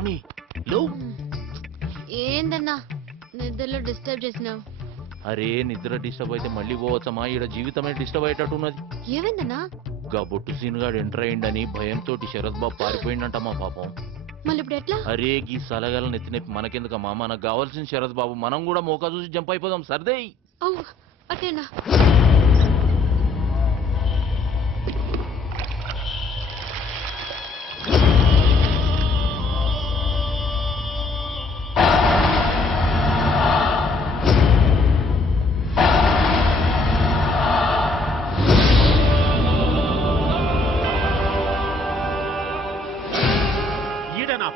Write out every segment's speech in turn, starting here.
శ్రావణి లో ఏందన్నా నిద్రలో డిస్టర్బ్ చేసినావు? అరే నిద్ర డిస్టర్బ్ అయితే మళ్ళీ పోవచ్చమ్మా. ఈడ జీవితమే డిస్టర్బ్ అయ్యేటట్టున్నది. ఏమైందన్నా? గా బొట్టు సీన్ గాడు ఎంటర్ అయ్యిండని భయంతో శరత్ బాబు పారిపోయిందంటమ్మా పాపం. మళ్ళీ ఇప్పుడు ఎట్లా? అరే గీ సలగాల నెత్తినొప్పి మనకెందుకమ్మా, మనకు కావాల్సిన శరత్ బాబు. మనం కూడా మోకా చూసి జంప్ అయిపోదాం. సర్దే అవు అటేనా?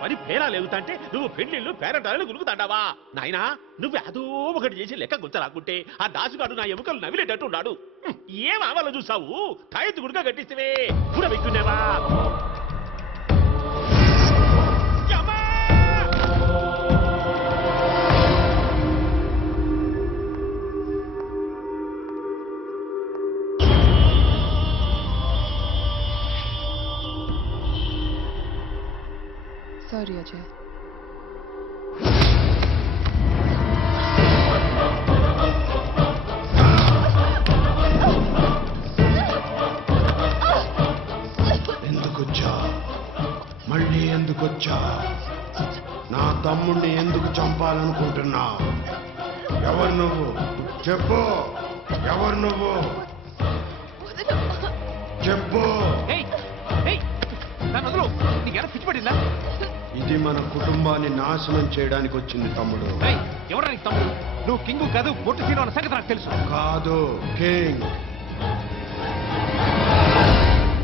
పని పేరా లేవుతంటే నువ్వు పెళ్లిళ్ళు పేరంటాలని గురుకుతాడావా? నాయనా నువ్వు అదో ఒకటి చేసి లెక్క గుర్తరాకుంటే ఆ దాసుగాడు నా ఎముకలు నవిలేటట్టు ఉన్నాడు. ఏం ఆవాలో చూసావు? తాయెత్తు గుడుగా కట్టిస్తే కూడా వెక్కునేవా? సారీ అజయ్. ఎందుకొచ్చా? మళ్ళీ ఎందుకొచ్చా? నా తమ్ముణ్ణి ఎందుకు చంపాలనుకుంటున్నా? ఎవరు నువ్వు? చెప్పు, ఎవరు నువ్వు? చెప్పు. ఇది మన కుటుంబాన్ని నాశనం చేయడానికి వచ్చింది తమ్ముడు. ఎవరానికి తమ్ముడు? నువ్వు కింగు కాదు, బొట్టు సీను అన్న సంగతి నాకు తెలుసు. కాదు, కింగ్.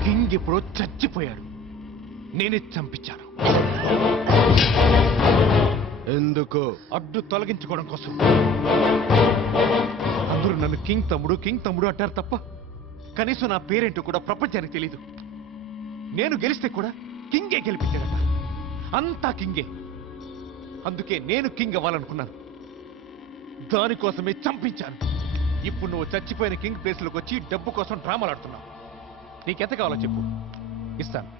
కింగ్ ఇప్పుడు చచ్చిపోయాడు. నేనే చంపించాను. ఎందుకు? అడ్డు తొలగించుకోవడం కోసం. అందరూ నన్ను కింగ్ తమ్ముడు అంటారు తప్ప కనీసం నా పేరేంటో కూడా ప్రపంచానికి తెలీదు. నేను గెలిస్తే కూడా కింగే గెలిపించాడట. అంతా కింగే. అందుకే నేను కింగ్ అవ్వాలనుకున్నాను. దానికోసమే చంపించాను. ఇప్పుడు నువ్వు చచ్చిపోయిన కింగ్ ప్లేస్లోకి వచ్చి డబ్బు కోసం డ్రామాలు ఆడుతున్నావు. నీకెంత కావాలో చెప్పు, ఇస్తాను.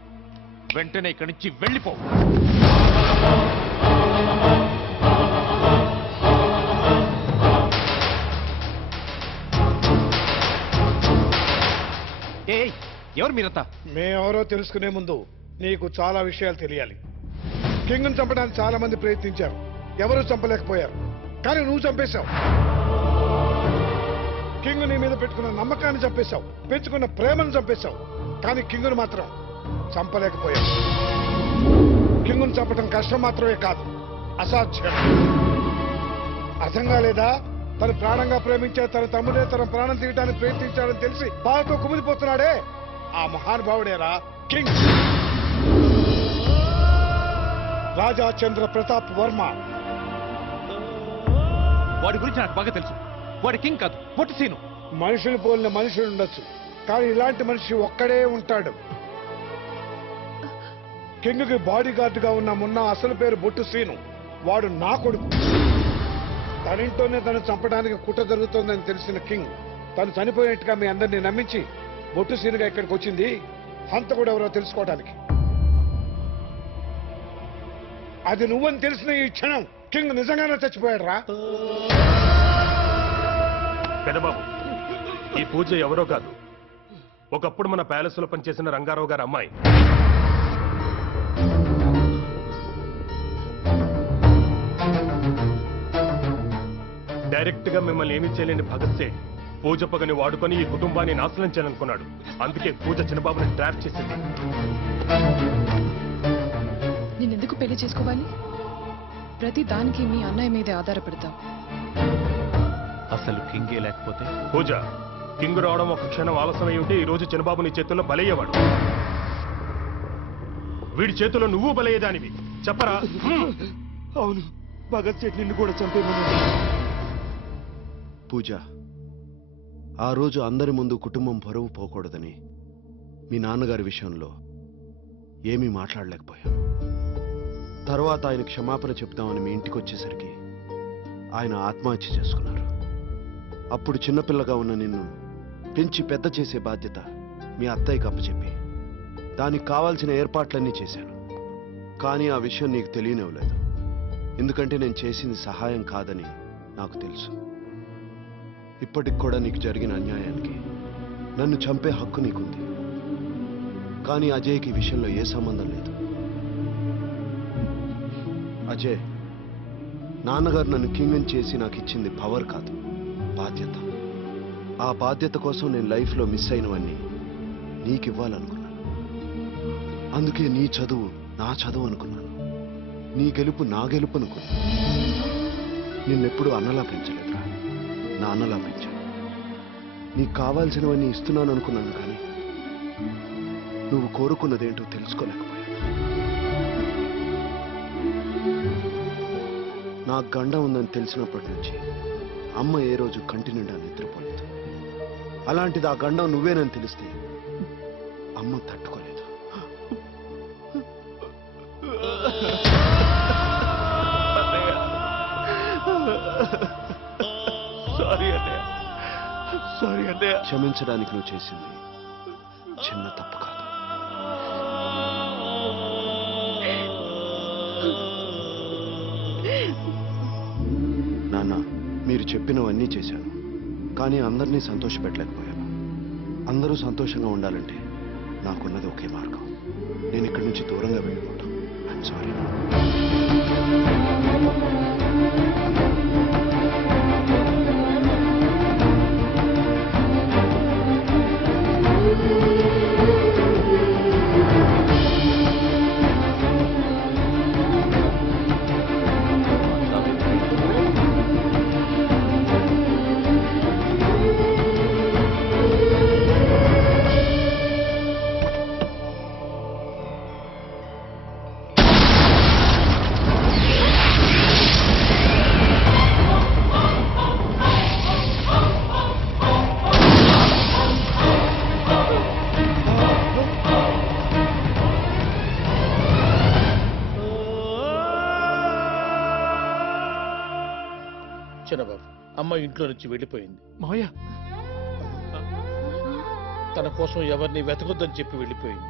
వెంటనే ఇక్కడి నుంచి వెళ్ళిపో. ఏయ్, ఎవరు మీరంతా? మేమెవరో తెలుసుకునే ముందు నీకు చాలా విషయాలు తెలియాలి. కింగ్ను చంపడానికి చాలా మంది ప్రయత్నించారు, ఎవరూ చంపలేకపోయారు. కానీ నువ్వు చంపేశావు. కింగ్ నీ మీద పెట్టుకున్న నమ్మకాన్ని చంపేశావు, పెంచుకున్న ప్రేమను చంపేశావు. కానీ కింగ్ను మాత్రం చంపలేకపోయావు. కింగ్ను చంపడం కష్టం మాత్రమే కాదు, అసాధ్యం. అర్థం కాలేదా? తను ప్రాణంగా ప్రేమించే తన తమ్ముడే తన ప్రాణం తీయడానికి ప్రయత్నించాడని తెలిసి బాధతో కుమిలిపోతున్నాడే, ఆ మహానుభావుడేరా కింగ్. రాజా చంద్ర ప్రతాప్ వర్మ. వాడి గురించి నాకు బాగా తెలుసు. వాడి కింగ్ కాదు, పొట్టి సీను. మనుషులు పోలిన మనుషులు ఉండొచ్చు, కానీ ఇలాంటి మనిషి ఒక్కడే ఉంటాడు. కింగ్ కి బాడీ గార్డ్ గా ఉన్న మున్న అసలు పేరు బొట్టు సీను. వాడు నా కొడుకు. తనింటోనే తను చంపడానికి కుట్ర జరుగుతోందని తెలిసిన కింగ్ తను చనిపోయినట్టుగా మీ అందరినీ నమ్మించి బొట్టు సీనుగా ఇక్కడికి వచ్చింది హంతకుడు ఎవరో తెలుసుకోవడానికి. అది నువ్వని తెలిసిన ఈ క్షణం కింగ్ నిజంగానే చచ్చిపోయాడు రా. పెదబాబు, ఈ పూజ ఎవరో కాదు, ఒకప్పుడు మన ప్యాలెస్ లో పనిచేసిన రంగారావు గారి అమ్మాయి. డైరెక్ట్ గా మిమ్మల్ని ఏమీ చేయలేని భగత్ సేఠ్ పూజ పగని వాడుకొని ఈ కుటుంబాన్ని నాశనం చేయాలనుకున్నాడు. అందుకే పూజ చిన్నబాబుని ట్రాప్ చేసింది. నేనెందుకు పెళ్లి చేసుకోవాలి? ప్రతి దానికి మీ అన్నయ్య మీదే ఆధారపడతాం. అసలు కింగే లేకపోతే? పూజ, కింగ్ రావడం ఒక క్షణం ఆలస్యమై ఉంటే ఈ రోజు చిన్నబాబు నీ చేతుల్లో బలయ్యేవాడు. వీడి చేతుల్లో నువ్వు బలయ్యేదానివి. చెప్పరా? అవును, భగత్ సేఠ్ నిన్ను కూడా చంపేమన్నాడు. పూజ, ఆ రోజు అందరి ముందు కుటుంబం పరువు పోకూడదని మీ నాన్నగారి విషయంలో ఏమీ మాట్లాడలేకపోయాను. తర్వాత ఆయన క్షమాపణ చెప్తామని మీ ఇంటికి వచ్చేసరికి ఆయన ఆత్మహత్య చేసుకున్నారు. అప్పుడు చిన్నపిల్లగా ఉన్న నిన్ను పెంచి పెద్ద చేసే బాధ్యత మీ అత్తయ్యకి అప్పచెప్పి దానికి కావాల్సిన ఏర్పాట్లన్నీ చేశాను. కానీ ఆ విషయం నీకు తెలియనివ్వలేదు. ఎందుకంటే నేను చేసింది సహాయం కాదని నాకు తెలుసు. ఇప్పటికి కూడా నీకు జరిగిన అన్యాయానికి నన్ను చంపే హక్కు నీకుంది. కానీ అజయ్కి ఈ విషయంలో ఏ సంబంధం లేదు. అజయ్, నాన్నగారు నన్ను కింగ్ చేసి నాకు ఇచ్చింది పవర్ కాదు, బాధ్యత. ఆ బాధ్యత కోసం నేను లైఫ్లో మిస్ అయినవన్నీ నీకు ఇవ్వాలనుకున్నాను. అందుకే నీ చదువు నా చదువు అనుకున్నాను, నీ గెలుపు నా గెలుపు అనుకున్నాను. నిన్నెప్పుడు అన్నలా పెంచలేదురా, నా అన్నలా పెంచాను. నీకు కావాల్సినవన్నీ ఇస్తున్నాను అనుకున్నాను, కానీ నువ్వు కోరుకున్నదేంటో తెలుసుకోలేకపోయాను. నాకు గండం ఉందని తెలిసినప్పటి నుంచి అమ్మ ఏ రోజు కంటి నిండా నిద్రపోలేదు. అలాంటిది ఆ గండం నువ్వేనని తెలిస్తే అమ్మ తట్టుకోలేదు. సారీ అన్నయ్య. క్షమించడానికి నువ్వు చేసింది చిన్న తప్పు కాదు. నాన్న, మీరు చెప్పినవన్నీ చేశాను, కానీ అందరినీ సంతోషపెట్టలేకపోయాను. అందరూ సంతోషంగా ఉండాలంటే నాకున్నది ఒకే మార్గం. నేను ఇక్కడి నుంచి దూరంగా వెళ్ళిపోతాను. I'm sorry. చిన్నబాబు, అమ్మ ఇంట్లో నుంచి వెళ్ళిపోయింది. మావయ్య, తన కోసం ఎవరిని వెతకొద్దని చెప్పి వెళ్ళిపోయింది.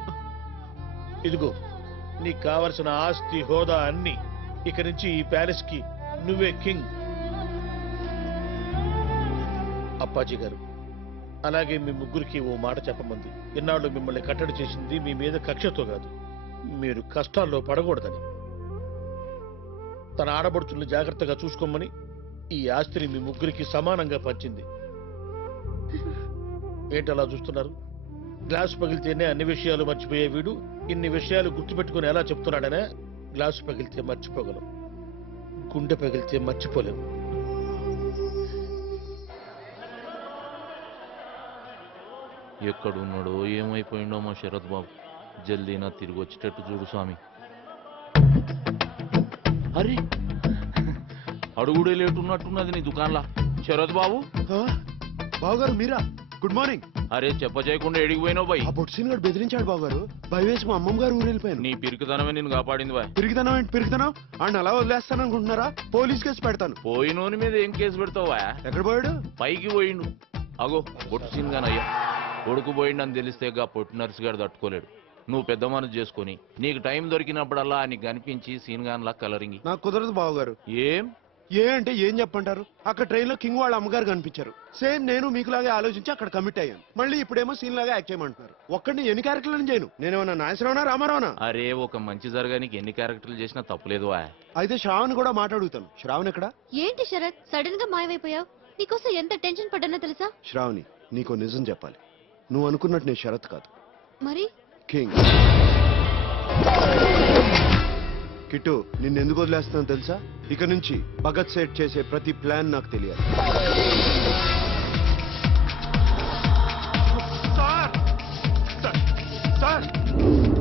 ఇదిగో నీకు కావలసిన ఆస్తి, హోదా అన్ని ఇక నుంచి ఈ ప్యాలెస్ కి నువ్వే కింగ్. అప్పాజీ గారు, అలాగే మీ ముగ్గురికి ఓ మాట చెప్పమంది. ఇన్నాళ్ళు మిమ్మల్ని కట్టడి చేసింది మీ మీద కక్షతో కాదు, మీరు కష్టాల్లో పడకూడదని. తన ఆడబడుచుల్ని జాగ్రత్తగా చూసుకోమని ఈ ఆస్తిని మీ ముగ్గురికి సమానంగా పంచింది. ఏంటలా చూస్తున్నారు? గ్లాసు పగిలితేనే అన్ని విషయాలు మర్చిపోయే వీడు ఇన్ని విషయాలు గుర్తుపెట్టుకుని ఎలా చెప్తున్నాడనే? గ్లాసు పగిలితే మర్చిపోగలం, గుండె పగిలితే మర్చిపోలేము. ఎక్కడున్నాడో ఏమైపోయిండో మా శరత్ బాబు. జల్దీనా తిరిగి వచ్చేటట్టు చూడు స్వామి. అరే, అడుగుడే లేటున్నట్టున్నది నీ దుకాణంలా. శరత్ బాబు, బావగారు మీరా? Good morning. అరే చెప్ప చేయకుండా ఎడిగిపోయినావు బాయ్. ఆ బొట్సిన్ గారు బెదిరించాడు బావగారు. భయవేసి మా అమ్మమ్మ గారు ఊరు వెళ్ళిపోయాను. నీ పిరికితనమే నిన్ను కాపాడింది బాయ్. పిరిగితనం ఏంటి పిరిగితనం? ఆయన అలా వదిలేస్తాను అనుకుంటున్నారా? పోలీస్ కేసు పెడతాను. పోయినోని మీద ఏం కేసు పెడతావా? ఎక్కడ పోయాడు? పైకి పోయిండు. అగో బొట్టు సీన్ గానయ్యా. కొడుకు పోయిండని తెలిస్తే గా పొట్టు నర్సి గారు తట్టుకోలేడు. నువ్వు పెద్ద మనసు చేసుకుని నీకు టైం దొరికినప్పుడల్లా నీకు కనిపించి సీన్ గాన్లా కలరింగ్. నాకు కుదరదు బావగారు. ఏం ఏ అంటే ఏం చెప్పంటారు? అక్కడ ట్రైన్ లో కింగ్ వాళ్ళ అమ్మగారు కనిపించారు. సేమ్ నేను మీకులాగే ఆలోచించి అక్కడ కమిట్ అయ్యాను. మళ్ళీ ఇప్పుడేమో సీన్ లాగా యాక్ట్ చేయమంటున్నారు. ఒక్కడిని ఎన్ని క్యారెక్టర్లను చేయను? నేనేమన్నా నాగేశ్వరరావునా రామారావునా? అరే ఒక మంచి జరగానికి ఎన్ని క్యారెక్టర్లు చేసినా తప్పులేదు వా. అయితే శ్రావణ్ కూడా మాట్లాడుగుతాను. శ్రావణ్ ఎక్కడ? ఏంటి శరత్ సడన్ గా మాయమైపోయావు? నీకోసం ఎంత టెన్షన్ పడ్డానో తెలుసా? శ్రావణి, నీకో నిజం చెప్పాలి. నువ్వు అనుకున్నట్టు నేను శరత్ కాదు, మరి కింగ్. కిట్టు, నిన్నెందుకు వదిలేస్తున్నాను తెలుసా? ఇక నుంచి భగత్ సేట్ చేసే ప్రతి ప్లాన్ నాకు తెలియాలి.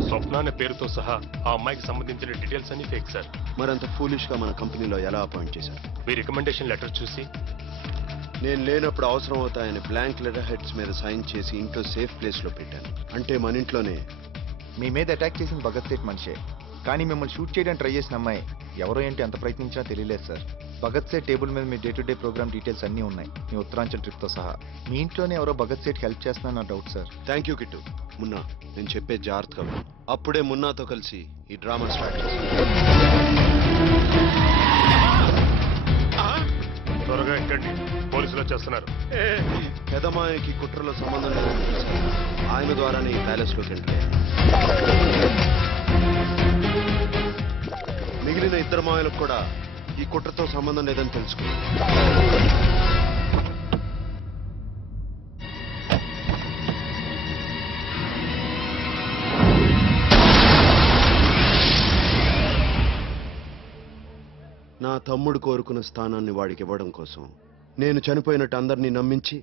స్వప్న అనే పేరుతో సహా ఆ అమ్మాయికి సంబంధించిన డీటెయిల్స్ అన్ని ఫేక్ సార్. మరంత ఫూలిష్ గా మన కంపెనీలో ఎలా అపాయింట్ చేశారు? మీ రికమెండేషన్ లెటర్ చూసి నేను లేనప్పుడు అవసరం అవుతాయని బ్లాంక్ లెటర్ హెడ్స్ మీద సైన్ చేసి ఇంట్లో సేఫ్ ప్లేస్ లో పెట్టాను. అంటే మన ఇంట్లోనే. మీ మీద అటాక్ చేసిన భగత్ సేట్ మనిషే, కానీ మిమ్మల్ని షూట్ చేయడానికి ట్రై చేసిన అమ్మాయి ఎవరో ఏంటి అంత ప్రయత్నించినా తెలియలేదు సార్. భగత్ సేట్ టేబుల్ మీద మీ day to day program details అన్నీ ఉన్నాయి, మీ ఉత్తరాంచల్ ట్రిప్తో సహా. మీ ఇంట్లోనే ఎవరో భగత్ సేట్ హెల్ప్ చేస్తున్నా నా doubt sir. Thank you Kittu. Munna, నేను చెప్పే జాగ్రత్తగా విను. అప్పుడే మున్నాతో కలిసి ఈ డ్రామా స్టార్ట్ చేశాను. త్వరగా ఎక్కండి, పోలీసులు వచ్చేస్తున్నారు. పెదమాయకి కుట్రలో సంబంధం లేదని తెలిసాను. ఆయన ద్వారానే ఈ ప్యాలెస్లోకి ఎంటర్ అయ్యాను. మిగిలిన ఇద్దరు మాయలకు కూడా ఈ కుట్రతో సంబంధం లేదని తెలుసుకున్నాను. నా తమ్ముడు కోరుకున్న స్థానాన్ని వాడికి ఇవ్వడం కోసం నేను చనిపోయినట్టు అందరినీ నమ్మించి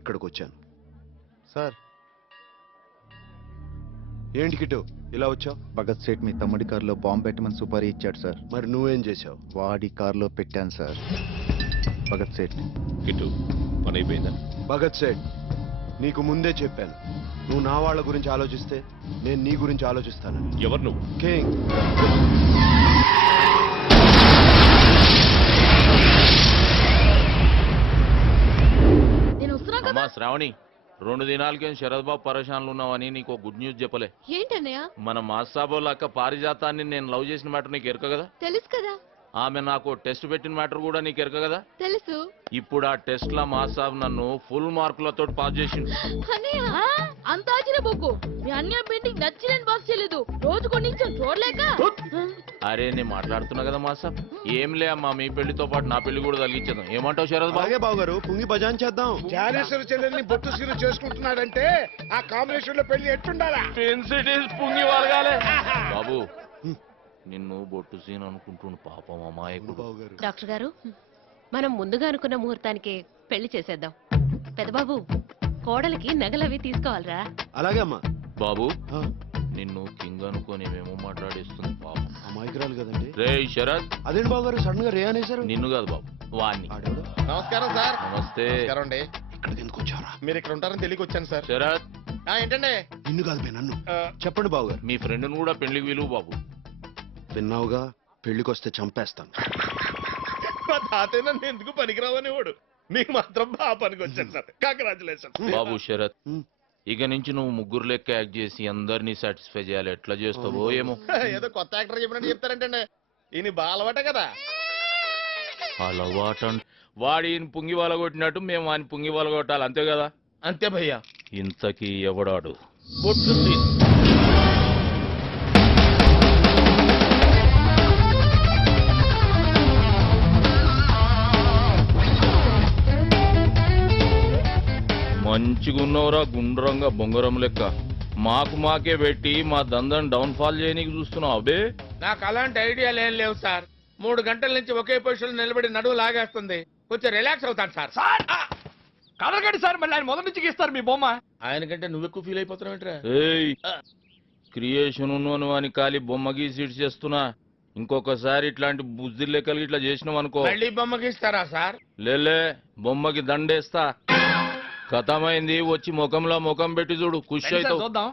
ఇక్కడికి వచ్చాను. సార్, ఏంటి కిట్టు ఇలా వచ్చావు? భగత్ సేట్ మీ తమ్ముడి కారులో బాంబు పెట్టమని సుపారీ ఇచ్చాడు సార్. మరి నువ్వేం చేశావు? వాడి కారులో పెట్టాను సార్. భగత్ సేట్. కిట్టు, పని అయిపోయిందా? భగత్ సేట్, నీకు ముందే చెప్పాను, నువ్వు నా వాళ్ళ గురించి ఆలోచిస్తే నేను నీ గురించి ఆలోచిస్తానని. ఎవరు నువ్వు? కింగ్. నేను వస్తున్నా కదా. అమ్మా శ్రావణి, 2 దినాలకేం శరద్ బాబు పరేషాన్లు ఉన్నావని నీకు గుడ్ న్యూస్ చెప్పలే. ఏంటన్నయ్య? మన మాసాబోళ్ళ అక్క పారిజాతాన్ని నేను లవ్ చేసిన మ్యాటర్ నీకు ఎరక కదా? తెలుసు కదా. ఆమె నాకు టెస్ట్ పెట్టిన మ్యాటర్ కూడా నీకు ఎరక కదా? తెలుసు. ఇప్పుడు ఆ టెస్ట్ లా మాసాబ్ నన్ను ఫుల్ మార్కులతో పాస్ చేసిండు. అన్నయ్య అంత ఆచిన బొక్కు. మీ అన్నయ్య పెయింటింగ్ నచ్చిలేని పాస్ చేయలేదు. రోజు కొన్ని చూడలేక. అరే నేను మాట్లాడుతున్నా కదా మాసాబ్. ఏం లే అమ్మా, మీ పెళ్లితో పాటు నా పెళ్లి కూడా తగ్గించేద్దాం. ఏమంటావు శరద్ బాబు? అలాగే బాబు గారు, పుంగి బజాన్ చేద్దాం. జ్ఞానేశ్వర చెల్లెల్ని బొట్టు సీరు చేసుకుంటున్నాడంటే ఆ కాంబినేషన్ లో పెళ్లి ఎట్టుండాలా? పుంగి వలగాలే. బాబు, నిన్ను బొట్టు సీన్ అనుకుంటుండు పాపం అమాయకుడు. బాబు గారు, డాక్టర్ గారు, మనం ముందుగా అనుకున్న ముహూర్తానికి పెళ్లి చేసేద్దాం. పెద్దబాబు, కోడలికి నగలవి తీసుకోవాలరా. అలాగే అమ్మా. బాబు, ఆ, నిన్ను కింగ్ అనుకొని మేము మాట్లాడేస్తుంది పాపం. అమాయకురాలు కదండి. రే శరత్, అదేంటి బాబు గారు సడన్ గా రే అనేశారు? నిన్ను కాదు బాబు, వాణ్ణి. ఆడెవడు? నమస్కారం సార్. నమస్తే అండి, ఇక్కడికి ఎందుకు వచ్చారా? మీరు ఇక్కడ ఉంటారని తెలియక వచ్చాను సార్. శరత్, ఏంటండి? నిన్ను కాదు బే, నన్ను. చెప్పండి బాబు గారు. మీ ఫ్రెండ్ను కూడా పెళ్లికి విలువ బాబు. విన్నావుగా, పెళ్లికొస్తే చంపేస్తాను. మా తాతయ్య నన్ను ఎందుకు పనికిరావని వాడు, మీకు మాత్రం బాగా పనికి వచ్చాను సార్. కంగ్రాచులేషన్. బాబు శరత్, ఉమ్. ఇక నుంచి నువ్వు ముగ్గురు లెక్క యాక్ట్ చేసి అందరినీ సాటిస్ఫై చేయాలి. ఎట్లా చేస్తావో ఏమో. ఏదో కొత్త యాక్టర్ చెప్పినట్టు చెప్తారంటే ఈయన బాగా అలవాటే కదా. అలవాట వాడి ఈయన పుంగి వాళ్ళ కొట్టినట్టు మేము ఆయన పుంగి వాళ్ళ కొట్టాలి, అంతే కదా? అంతే భయ్యా. ఇంతకీ ఎవడాడు? బొట్టు సీన్. మంచిగున్నవరా గుండ్రంగా బొంగరం లెక్క. మాకే పెట్టి మా దందని డౌన్ ఫాల్ చేయనీకి చూస్తున్నావు అబే. నాకు అలాంటి ఐడియాలు ఏం లేవు సార్. 3 గంటల నుంచి ఒకే పొజిషన్ నిలబడి నడువు లాగేస్తుంది. కొంచెం రిలాక్స్ అవుతాను సార్. కదలకండి సార్, మళ్ళీ ఆయన మొదటి నుంచి గీస్తారు మీ బొమ్మ. ఆయన కంటే నువ్వు ఎక్కువ ఫీల్ అయిపోతున్నావు ఏంట్రా? ఏయ్, క్రియేషన్ ఉన్నాను అని ఖాళీ బొమ్మ గీసి చేస్తున్నా. ఇంకొకసారి ఇట్లాంటి బుద్ధి లెక్కలు ఇట్లా చేసినావు అనుకో, మళ్ళీ బొమ్మకి ఇస్తారా సార్? లేలే బొమ్మకి దండేస్తా. కథమైంది, వచ్చి ముఖంలో ముఖం పెట్టి చూడు, ఖుషి అవుతావు. చూద్దాం.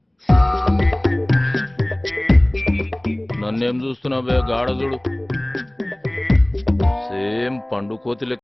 నన్నేం చూస్తున్నావే గాఢ చూడు, సేమ్ పండు కోతి లెక్క